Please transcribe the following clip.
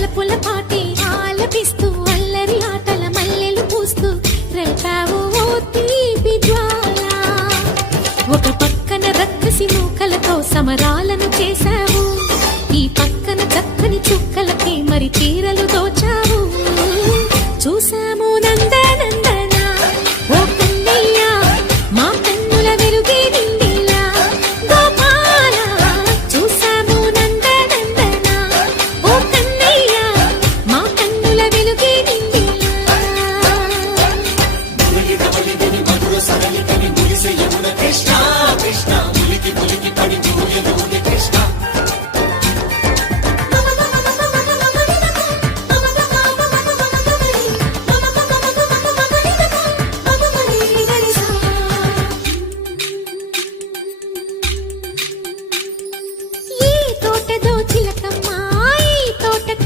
వలపుల పాటే ఆలపిస్తూ అల్లరి ఆటల మల్లెలు పూస్తూ రేపావు ఓ తీపి జ్వాల. ఒక పక్కన రక్కసి మూకలతో సమరాలను చేశావు, ఈ పక్కన చక్కని చుక్కలకి మరి చీరలు దోచావు.